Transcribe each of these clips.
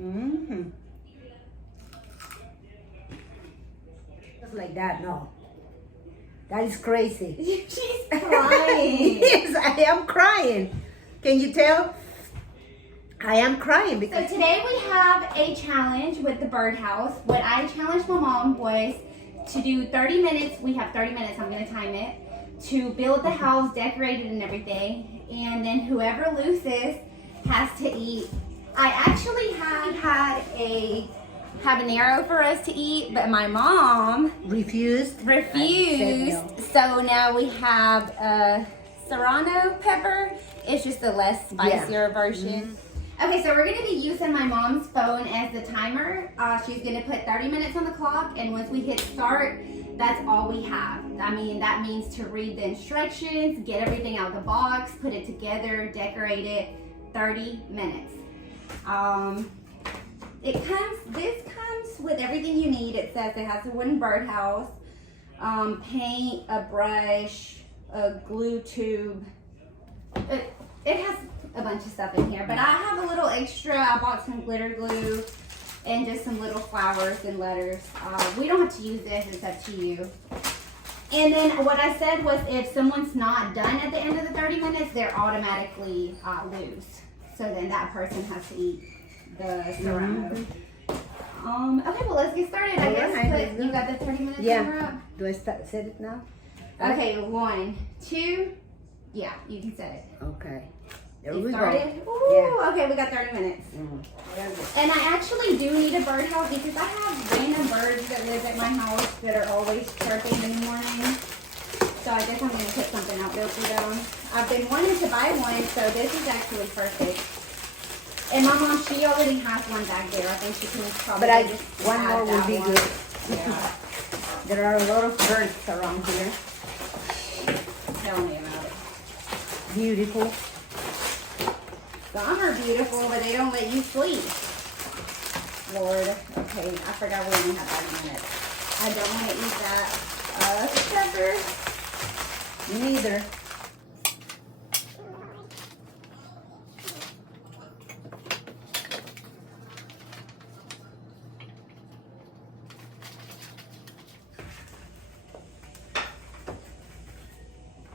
Mm-hmm. Just like that, no. That is crazy. She's crying. Yes, I am crying. Can you tell? I am crying So because today we have a challenge with the birdhouse. What I challenged my mom was to do 30 minutes. We have 30 minutes, I'm going to time it, to build the house, decorate it and everything. And then whoever loses has to eat. I actually had a habanero for us to eat, but my mom refused. refused. So now we have serrano pepper. It's just a less spicier version. Okay, so we're gonna be using my mom's phone as the timer. She's gonna put 30 minutes on the clock, and once we hit start, that's all we have. I mean, that means to read the instructions, get everything out of the box, put it together, decorate it, 30 minutes. This comes with everything you need. It says it has a wooden birdhouse, paint, a brush, a glue tube. It has a bunch of stuff in here, but I have a little extra. I bought some glitter glue and just some little flowers and letters. We don't have to use this, it's up to you. And then what I said was if someone's not done at the end of the 30 minutes, they're automatically lose. So then that person has to eat the serrano. Okay, well let's get started. I guess you got the 30 minute timer up? Do I set it now? Okay, 1, 2, yeah, you can set it. Okay. There It we started? go. Ooh, okay, we got 30 minutes. Very good. And I actually do need a birdhouse because I have random birds that live at my house that are always chirping in the morning. So I guess I'm going to put something out there for them. I've been wanting to buy one, so this is actually perfect. And my mom, she already has one back there. I think she can probably just one add more will that be one. good. Yeah. There are a lot of birds around here. Tell me about it. Beautiful. Some are beautiful, but they don't let you sleep. Lord. Okay, I forgot we only have 5 minutes. I don't want to eat that pepper. Me neither.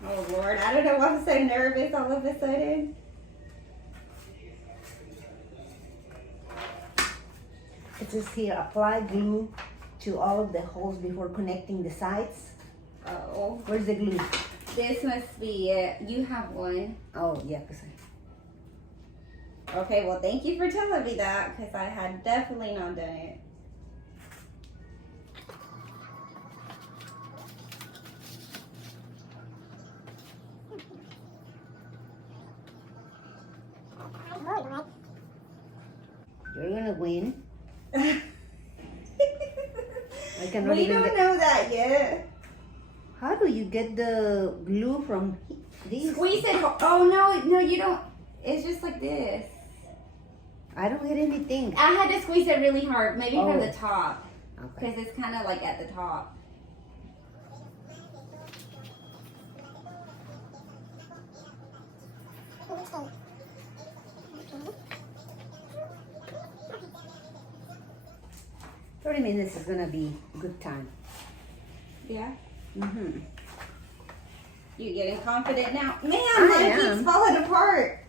Oh Lord, I don't know why I'm so nervous all of a sudden. It says here, apply glue to all of the holes before connecting the sides. Oh, Where's the glue? this must be it. You have one. Oh, yeah, because Okay, well thank you for telling me that because I had definitely not done it. you're gonna win. I cannot We even don't get... know that yet. How do you get the glue from these? Squeeze it. Oh no, you don't. It's just like this. I don't get anything. I had to squeeze it really hard, maybe from Oh. the top, Okay. because it's kind of like at the top. "30 minutes is gonna be a good time." Yeah. Mm-hmm. You getting confident now? Man, I mine am. keeps falling apart.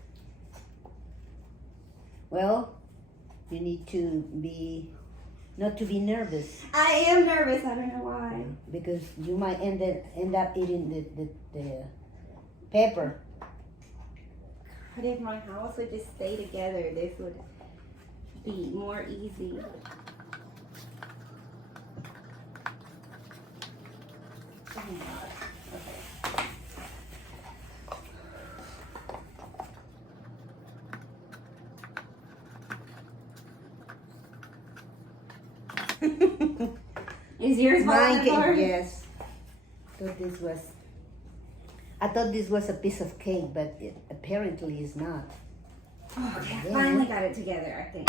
Well, you need to be, not to be nervous, I am nervous. I don't know why. because you might end up eating the pepper. But if my house would just stay together, this would be more easy. Oh my God. Okay. Is yours falling Mine apart? yes. I thought this was a piece of cake, but it apparently is not. Oh, okay, I Yeah. finally got it together, I think.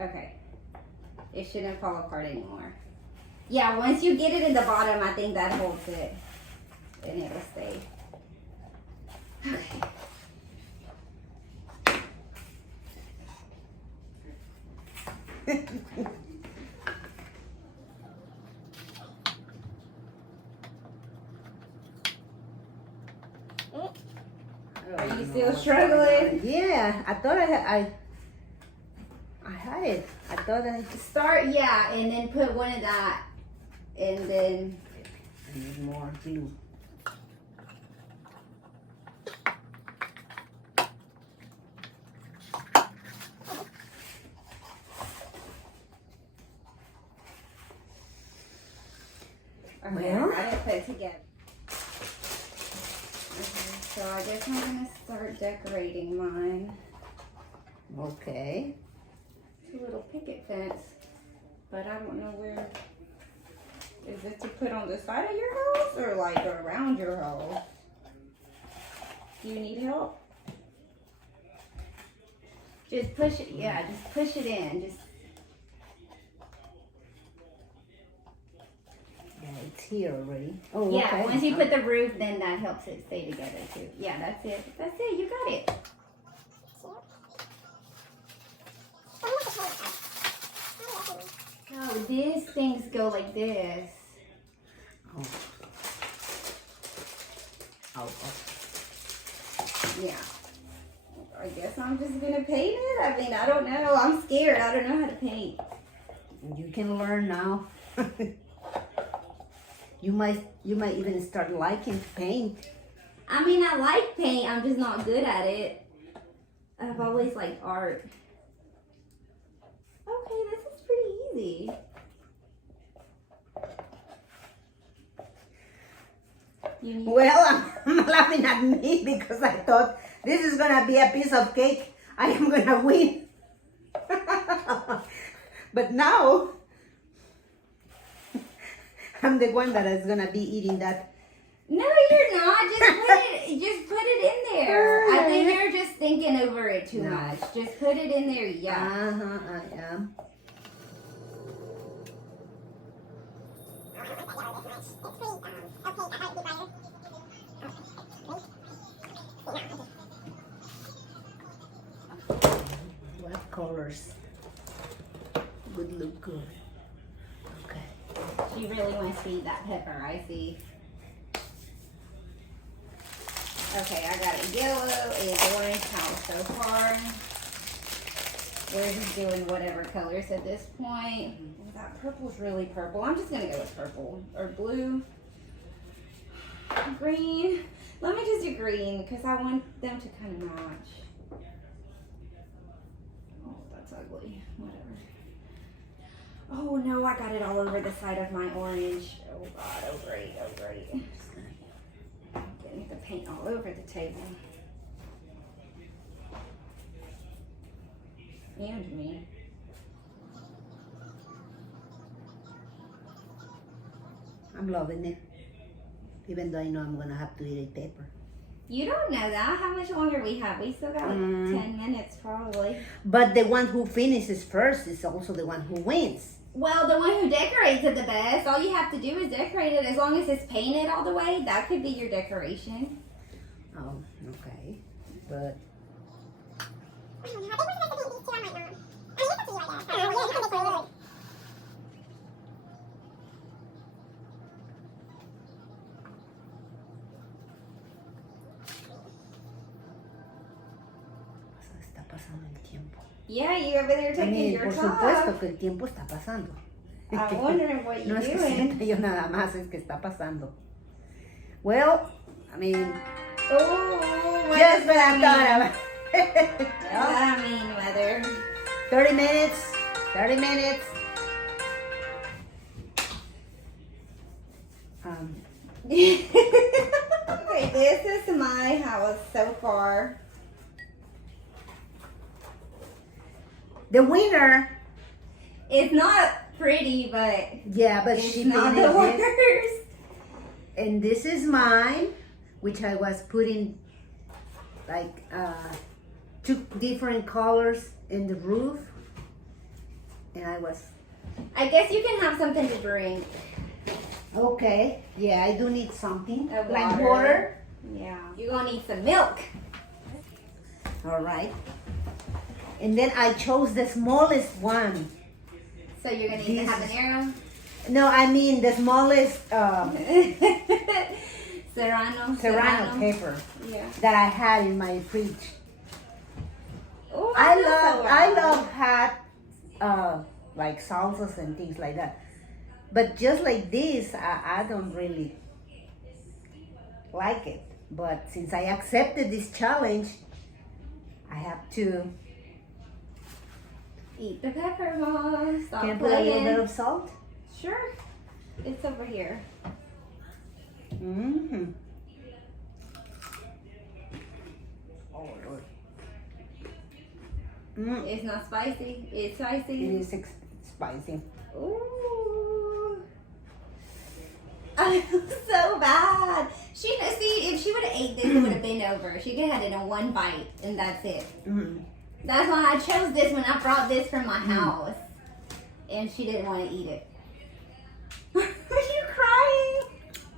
Okay. It shouldn't fall apart anymore. Yeah, once you get it in the bottom, I think that holds it. And it'll stay. Okay. Are you still struggling? Yeah, I thought I had it. I thought I Start, yeah, and then put one of that, and then need more glue. okay, Well. I got it put together. Okay, so I guess I'm gonna start decorating mine. Okay. It's a little picket fence, but I don't know where. Is it to put on the side of your house or like around your house? Do you need help? Just push it, yeah, just push it in. Just Yeah, it's here already. Oh, yeah, okay. once you put the roof, then that helps it stay together too. Yeah, that's it. That's it, you got it. No, these things go like this. Oh. Oh, oh. Yeah. I guess I'm just gonna paint it. I mean, I don't know. I'm scared. I don't know how to paint. You can learn now. You might even start liking to paint. I mean, I like paint. I'm just not good at it. I've always liked art. Okay, this is pretty easy. You need Well, I'm laughing at me because I thought this is gonna be a piece of cake. I am gonna win. But now I'm the one that is gonna be eating that. No, you're not. Just put it in there. I think you're just thinking over it too No. much. Just put it in there. Yeah. I am. What colors would look good? Okay. She really wants to eat that pepper. I see. Okay, I got a yellow and orange house so far. We're just doing whatever colors at this point. Oh, that purple's really purple. I'm just gonna go with purple or blue. Green. Let me just do green because I want them to kind of match. Oh, that's ugly. Whatever. Oh no, I got it all over the side of my orange. Oh god, oh great, oh great. I'm getting the paint all over the table. And me. I'm loving it. Even though I know I'm gonna have to eat a paper. You don't know that. How much longer we have? We still got like 10 minutes probably. But the one who finishes first is also the one who wins. Well, the one who decorates it the best, all you have to do is decorate it. As long as it's painted all the way, that could be your decoration. Oh, okay. But está pasando el tiempo. Yeah, you over there taking your Por time. supuesto que el tiempo está pasando. I'm wondering what No you're es que doing. sienta yo nada más, es que está pasando. Well, I mean, Oh, what just does what I that thought mean? about. What does that mean, Mother? 30 minutes. 30 minutes. Okay, this is my house so far. The winner. It's not pretty, but Yeah, but it's she not the finished it. worst. And this is mine, which I was putting like 2 different colors in the roof. And I was, I guess you can have something to drink. okay, yeah, I do need something. Of Like water. water. Yeah. You're gonna need some milk. All right. And then I chose the smallest one. So you're gonna need the This- habanero? No, I mean the smallest Serrano pepper Yeah. that I had in my fridge. Oh, I feel so love hot like salsas and things like that. But just like this, I don't really like it. But since I accepted this challenge, I have to. Eat the pepper, Mom. Stop Can I put a little bit playing. of salt? Sure. It's over here. Mm-hmm. Oh Lord. Mm. It's not spicy. It's spicy. It is spicy. Ooh. I feel so bad. See, if she would have ate this, it would have been over. She could have had it in one bite, and that's it. Mm. That's why I chose this when I brought this from my house. And she didn't want to eat it. Are you crying?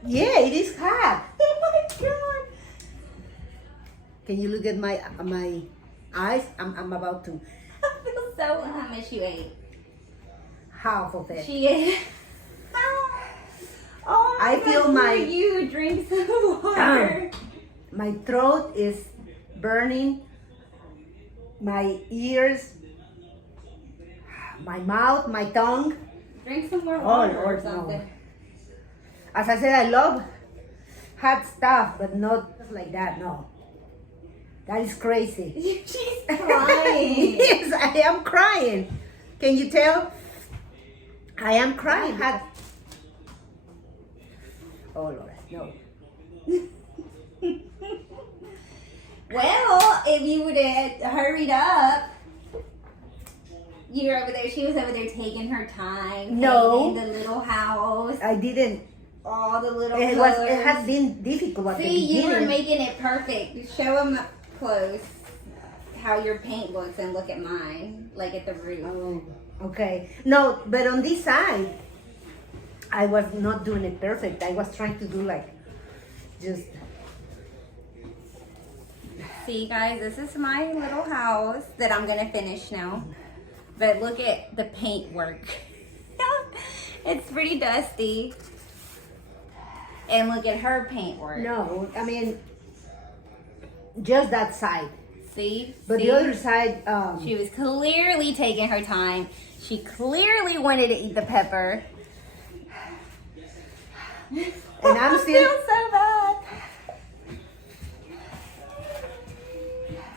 Yeah, it is hot. Oh my god. Can you look at my eyes? I'm about to I feel so how much you ate. half of it. She ate. Oh my I feel God, my- you drink some water. My throat is burning. My ears, my mouth, my tongue. Drink some more Oh, water or Lord, no. something. As I said, I love hot stuff, but not like that. No, that is crazy. She's crying. Yes, I am crying. Can you tell? I am crying. Oh Lord, no. Well, if you would have hurried up, you were over there. She was over there taking her time. No. painting the little house, I didn't. all the little It colors. has been difficult at the See, you were beginning. making it perfect. Show them up close how your paint looks and look at mine, like at the roof. Oh, okay. No, but on this side, I was not doing it perfect. I was trying to do like just. See, guys, this is my little house that I'm gonna finish now. But look at the paint work. It's pretty dusty. And look at her paint work. No, I mean, just that side. See? But See? the other side, She was clearly taking her time. She clearly wanted to eat the pepper. and I'm I still. feel so bad.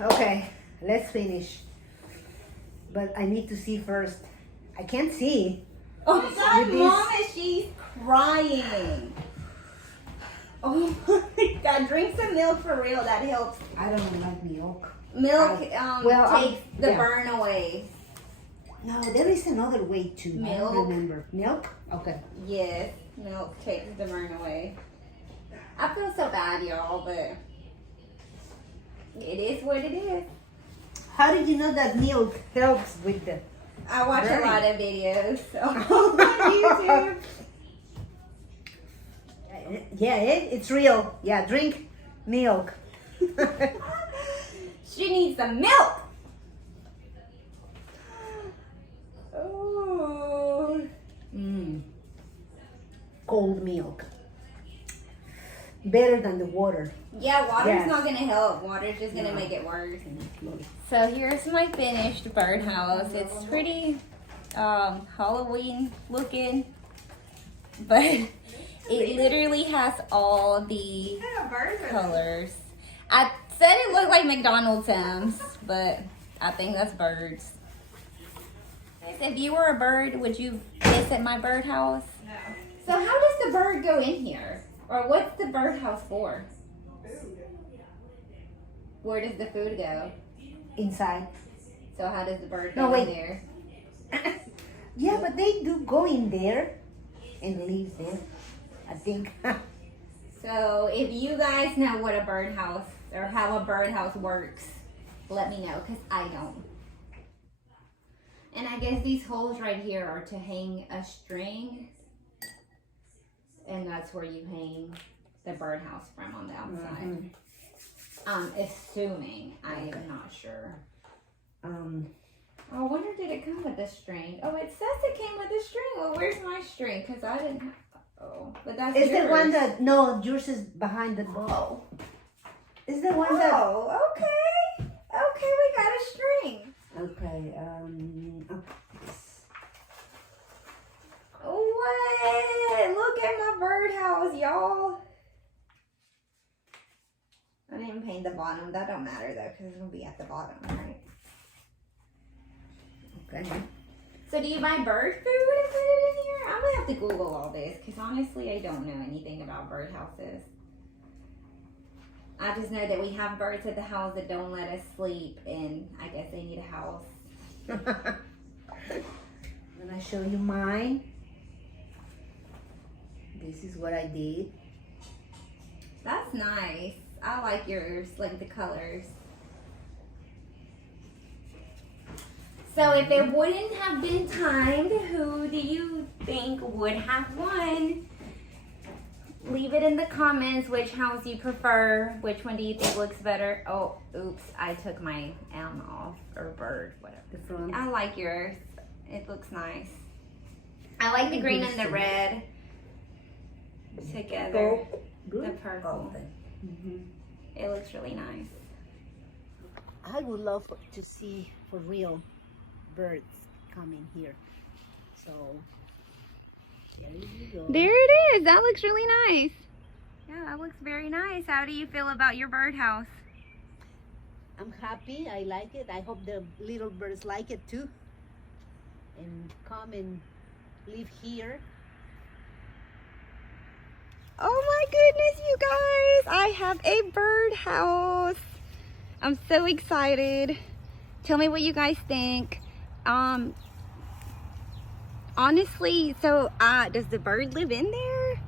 Okay, let's finish. But I need to see first. I can't see. Oh my God, With this- Mama, she's crying. Oh my God, drink some milk for real. That helps. I don't like milk. Milk well, takes the yeah. burn away. No, there is another way too. I Milk? don't remember. Milk? Okay. Yes, milk takes the burn away. I feel so bad, y'all, but it is what it is. How did you know that milk helps with the? I watch Burn. a lot of videos on YouTube. Yeah, it's real. Yeah, drink milk. She needs some milk. Oh. Cold milk. Better than the water. Yeah, water's Yes. not gonna help. Water's just gonna No. make it worse. So here's my finished birdhouse. It's pretty Halloween looking, but it literally has all the colors. I said it looked like McDonald's Sims, but I think that's birds. If you were a bird, would you visit my birdhouse? No. So how does the bird go in here? Or what's the birdhouse for? Where does the food go? Inside. So how does the bird go No, wait. in there? Yeah, but they do go in there and leave there. I think. So if you guys know what a birdhouse or how a birdhouse works, let me know, because I don't. And I guess these holes right here are to hang a string, and that's where you hang the birdhouse from on the outside. Mhm. I'm assuming. I am not sure. Um, I wonder, did it come with a string? Oh, it says it came with a string. Well, where's my string? Because I didn't have... Oh, but that's It's yours. the one that, no, yours is behind the ball. It's the one that... Oh, okay. Okay, we got a string. Okay, What? Look at my birdhouse, y'all. I didn't paint the bottom. That don't matter though, because it'll be at the bottom, right? okay. So do you buy bird food and put it in here? I'm gonna have to Google all this, because honestly, I don't know anything about birdhouses. I just know that we have birds at the house that don't let us sleep, and I guess they need a house. When I show you mine, this is what I did. That's nice. I like yours, like the colors. So if it wouldn't have been timed, who do you think would have won? Leave it in the comments which house you prefer. Which one do you think looks better? Oh, oops, I took my M off, or bird, whatever. The front. I like yours. It looks nice. I like the green and the red together. Good. The purple. Mm-hmm. It looks really nice. I would love to see for real birds coming here. So there you go. There it is. That looks really nice. Yeah, that looks very nice. How do you feel about your birdhouse? I'm happy. I like it. I hope the little birds like it too. And come and live here. Oh my goodness, you guys. I have a birdhouse. I'm so excited. Tell me what you guys think. Honestly, so does the bird live in there?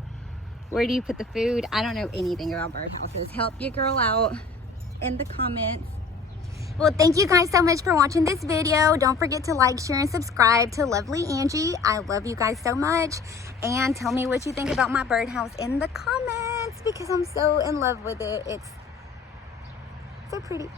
Where do you put the food? I don't know anything about birdhouses. Help your girl out in the comments. Well, thank you guys so much for watching this video. Don't forget to like, share, and subscribe to Lovely Angie. I love you guys so much. And tell me what you think about my birdhouse in the comments, because I'm so in love with it. It's so pretty.